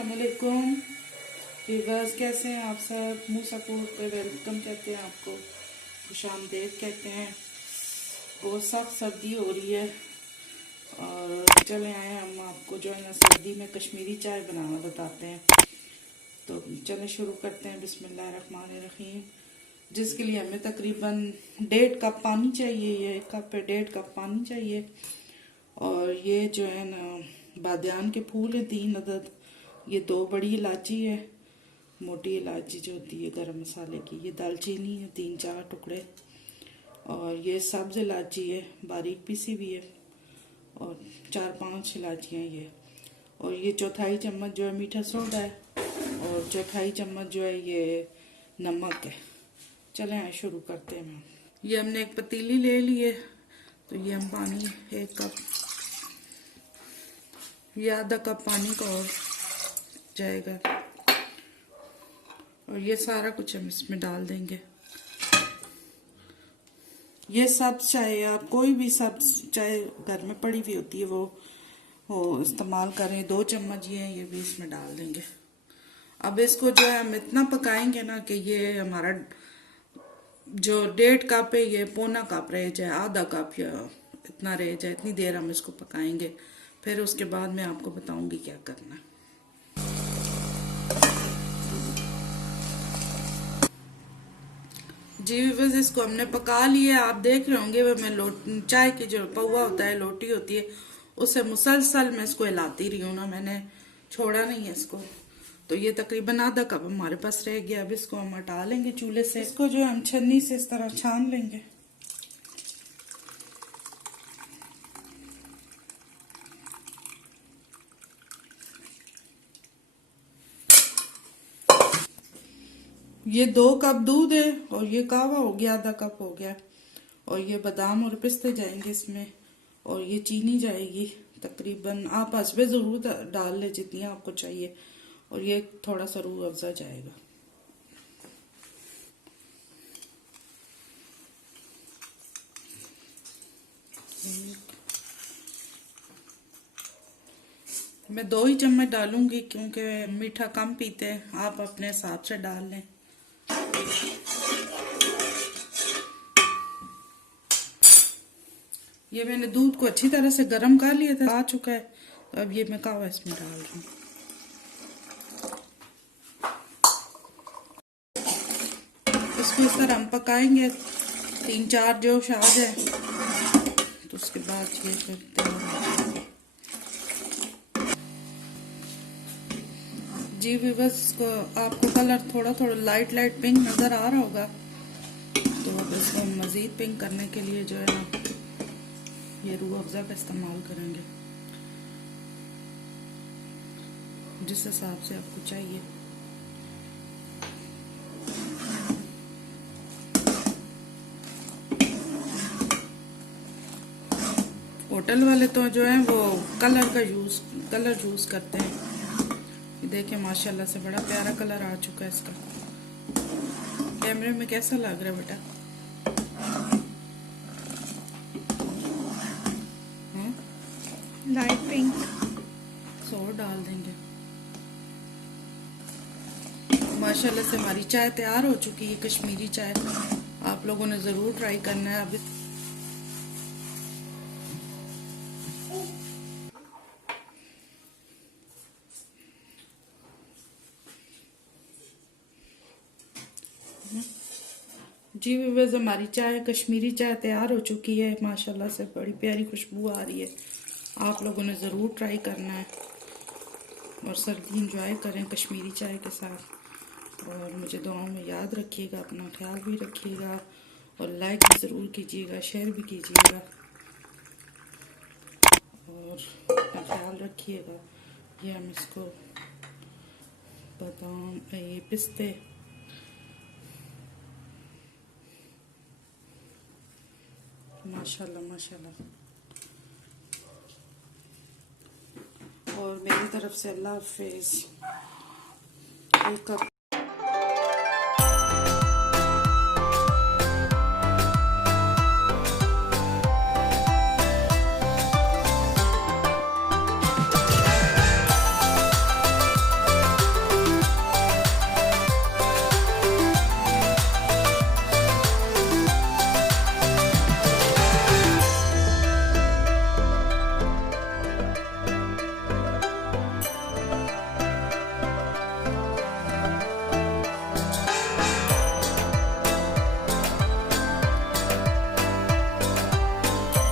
अस्सलामुअलैकुम व्यूअर्स, कैसे हैं आप सब। मुँह सपोर्ट पे वेलकम कहते हैं आपको, खुशामदीद कहते हैं। बहुत सख्त सर्दी हो रही है और चले आए हम आपको जो है ना सर्दी में कश्मीरी चाय बनाना बताते हैं। तो चलें शुरू करते हैं। बिस्मिल्लाहिर्रहमानिर्रहीम। जिसके लिए हमें तकरीबन 1.5 कप पानी चाहिए। ये 1 कप पे 1.5 कप पानी चाहिए। और ये जो है ना बादियान के फूल हैं 3 अदद। ये 2 बड़ी इलायची है, मोटी इलायची जो होती है गरम मसाले की। ये दालचीनी है 3-4 टुकड़े। और ये सब्ज इलायची है, बारीक पीसी भी है। और 4-5 इलायचियाँ ये। और ये 1/4 चम्मच जो है मीठा सोडा है। और 1/4 चम्मच जो है ये नमक है। चलें आए शुरू करते हैं। ये हमने एक पतीली ले ली है, तो ये हम पानी 1 कप, ये आधा कप पानी का और जाएगा। और ये सारा कुछ हम इसमें डाल देंगे। ये सब्ज चाय, आप कोई भी सब्ज चाय घर में पड़ी हुई होती है वो इस्तेमाल करें। 2 चम्मच ये भी इसमें डाल देंगे। अब इसको जो है हम इतना पकाएंगे ना कि ये हमारा जो 1.5 कप है ये 1/4 कप रह जाए, आधा कप या इतना रह जाए। इतनी देर हम इसको पकाएंगे, फिर उसके बाद मैं आपको बताऊंगी क्या करना है। जी बस इसको हमने पका लिया। आप देख रहे होंगे वो मैं चाय की जो पौवा होता है, लोटी होती है, उससे मुसलसल मैं इसको हिलाती रही हूँ ना, मैंने छोड़ा नहीं है इसको। तो ये तकरीबन आधा कप हमारे पास रह गया। अब इसको हम हटा लेंगे चूल्हे से। इसको जो हम छन्नी से इस तरह छान लेंगे। ये 2 कप दूध है और ये कहवा हो गया, आधा कप हो गया। और ये बादाम और पिस्ते जाएंगे इसमें। और ये चीनी जाएगी तकरीबन, आप हसबे जरूर डाल ले जितनी आपको चाहिए। और ये थोड़ा सा रूह अफ़ज़ा जाएगा। मैं 2 ही चम्मच डालूंगी क्योंकि मीठा कम पीते हैं। आप अपने हिसाब से डाल लें। ये मैंने दूध को अच्छी तरह से गर्म कर लिया था, आ चुका है। तो अब ये मैं कहवा इसमें डाल रही हूँ। इसको इस तरह हम पकाएंगे 3-4 जोश आ जाए, तो उसके बाद ये करते हैं। जी भी बस इसको आपको कलर थोड़ा थोड़ा लाइट पिंक नजर आ रहा होगा। तो अब इसको मजीद पिंक करने के लिए जो है ना ये रूह अफ़ज़ा का इस्तेमाल करेंगे, जिस हिसाब से आपको चाहिए। होटल वाले तो जो है वो कलर यूज करते हैं। ये देखिए माशाल्लाह से बड़ा प्यारा कलर आ चुका है इसका। कैमरे में कैसा लग रहा है बेटा? Light pink. और डाल देंगे। माशाल्लाह से हमारी चाय तैयार हो चुकी है, कश्मीरी चाय। आप लोगों ने जरूर ट्राई करना है। अभी जी व्यूअर्स, हमारी चाय कश्मीरी चाय तैयार हो चुकी है। माशाल्लाह से बड़ी प्यारी खुशबू आ रही है। आप लोगों ने ज़रूर ट्राई करना है और सर्दी इंजॉय करें कश्मीरी चाय के साथ। और मुझे दुआओं में याद रखिएगा, अपना ख्याल भी रखिएगा। और लाइक भी ज़रूर कीजिएगा, शेयर भी कीजिएगा और अपना ख्याल रखिएगा। ये हम इसको बादाम, ये पिस्ते, माशाल्लाह माशाल्लाह। और मेरी तरफ से अल्लाह हाफिज़। 1 कप